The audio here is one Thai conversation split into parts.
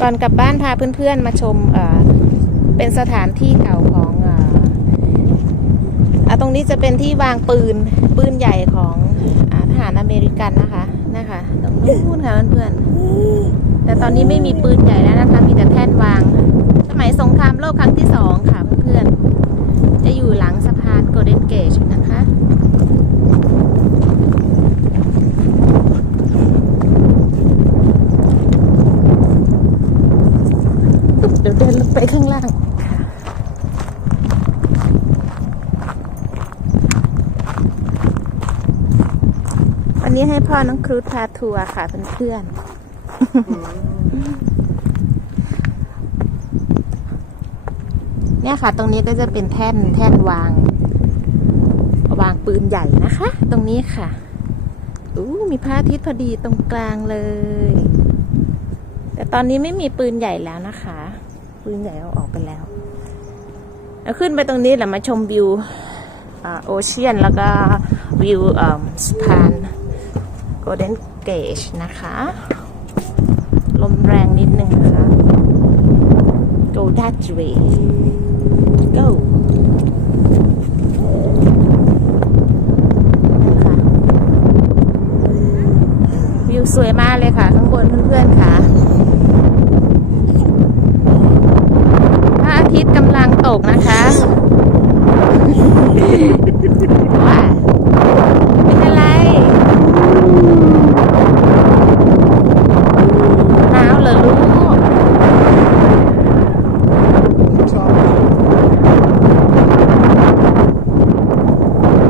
ก่อนกลับบ้านพาเพื่อนๆมาชมเป็นสถานที่เก่าของอออะตรงนี้จะเป็นที่วางปืนปืนใหญ่ของอทหารอเมริกันนะคะนะคะตรงนู้นค่ะเพื่อนๆแต่ตอนนี้ไม่มีปืนใหญ่แล้วนะคะมีแต่แท่นวาง สมัยสงครามโลกครั้งที่สองค่ะเพื่อนๆจะอยู่หลังสะพานโกลเด้นเกจนะคะ เดี๋ยวเดินลงไปข้างล่าง วั นี้ให้พ่อน้องครูดพาทัวร์ค่ะเพื่อนๆเนี่ยค่ะ ตรงนี้ก็จะเป็นแท่นแท่นวาง วางปืนใหญ่นะคะ ตรงนี้ค่ะอู้มีพระอาทิตย์พอดีตรงกลางเลย แต่ตอนนี้ไม่มีปืนใหญ่แล้วนะคะ ปืนใหญ่เอาออกไปแล้วเอาขึ้นไปตรงนี้แหละมาชมวิวโอเชียนแล้วก็วิวสะพาน โกลเด้นเกจนะคะ ลมแรงนิดนึงนะคะ go that way go นะคะวิวสวยมากเลยค่ะ ข้างบนเพื่อนๆค่ะพระอาทิตย์กำลังตกนะคะว้าเป็นอะไร หนาวเหรอลูก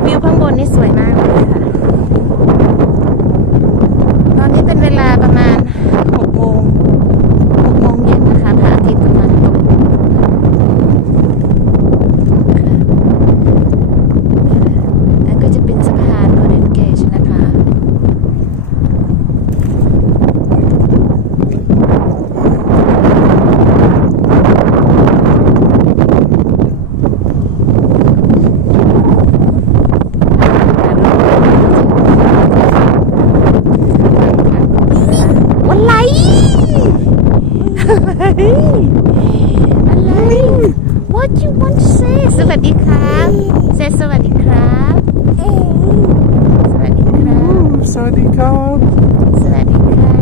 วิวข้างบนนี่สวยมากเลยค่ะ ตอนนี้เป็นเวลาประมาณ6โมง6โมงเย็นนะคะพระอาทิตย์กำลังตกค่ะนั่นก็จะเป็นสะพานโกลเด้นเกจนะคะ อะไร อะไร What you want to say สวัสดีครับ say สวัสดีครับ สวัสดีครับ สวัสดีครับ สวัสดีครั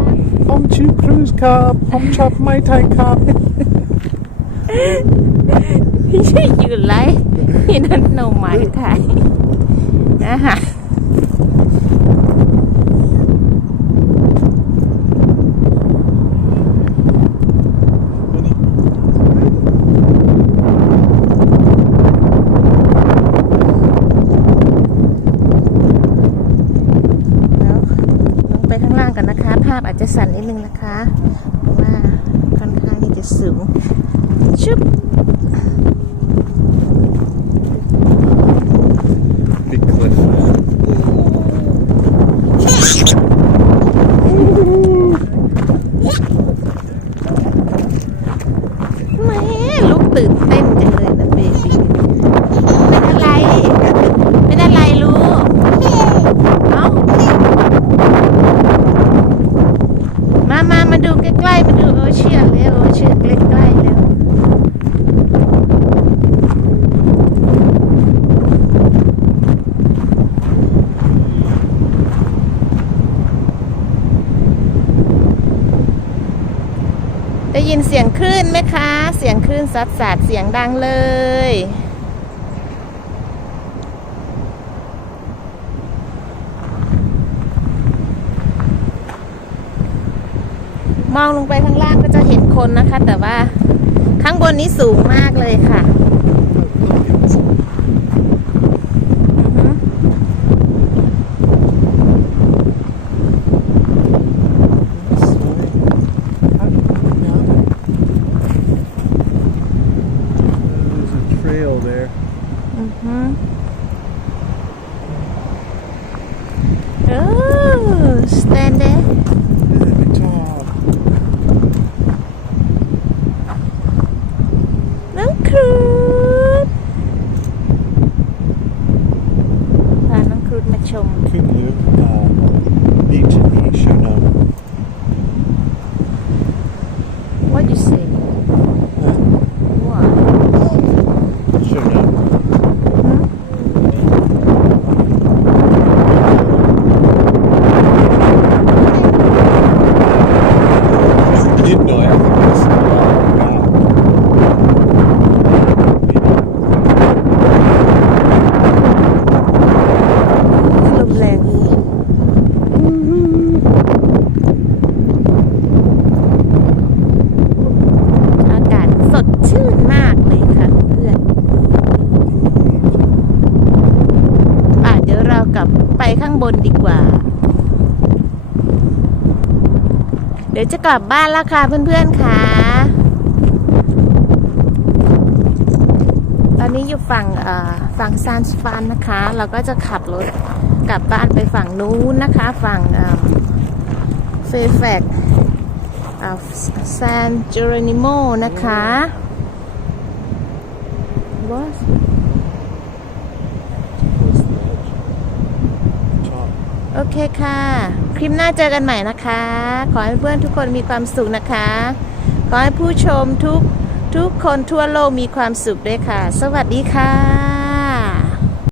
บผมชื่อครูสครับผมชอบไม้ไทยครับ you like you don't know my Thai นะคะ แล้วลง ไปข้างล่างกันนะคะ ภาพอาจจะสั่นนิดนึงนะคะ เพราะว่าค่อนข้างที่จะสูงชุบ Big cliff แม่ลูกตื่นเต้นจังเลยนะเบบีเป็นอะไร เป็นอะไรลูก เอ้า มามามาดูใกล้ๆ มาดูโอเชียนเร็วโอเชียนใกล้ๆเร็ว ได้ยินเสียงคลื่นไหมคะ เสียงคลื่นซัดสาดเสียงดังเลย มองลงไปข้างล่างก็จะเห็นคนนะคะ แต่ว่าข้างบนนี้สูงมากเลยค่ะ there. Mm-hmm. Oh, stand there. Look. บนดีกว่า เดี๋ยวจะกลับบ้านแล้วค่ะเพื่อนๆค่ะ ตอนนี้อยู่ฝั่งฝั่งซานสฟานนะคะ เราก็จะขับรถกลับบ้านไปฝั่งนู้นนะคะ ฝั่งเฟแฟกซานเจอรินิโมนะคะ What? โอเคค่ะ คลิปหน้าเจอกันใหม่นะคะ ขอให้เพื่อนทุกคนมีความสุขนะคะ ขอให้ผู้ชมทุกทุกคนทั่วโลกมีความสุขด้วยค่ะ สวัสดีค่ะ